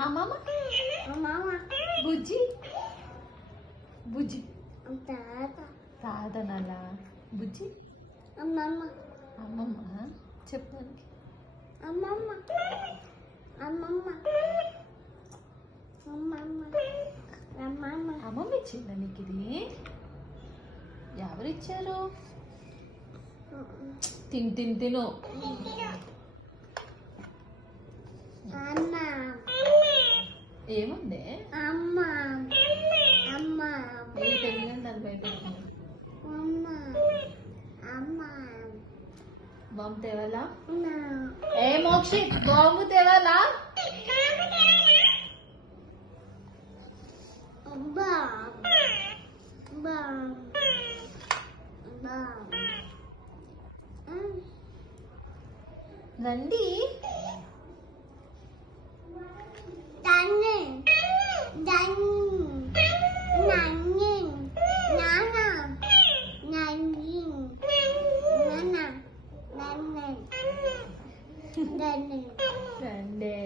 అమ్మమ్మ బుజ్జి బుజ్జి తాతనలా బుజ్జి అమ్మమ్మ చెప్పడానికి అమ్మమ్మ ఇచ్చిందా నీకు ఇది ఎవరిచ్చారు తిను ఏముంది తెలియదు దాని బయట బాంబు తేవాలా ఏ మోక్షిత్ బాంబు తేవాలా రండి రండి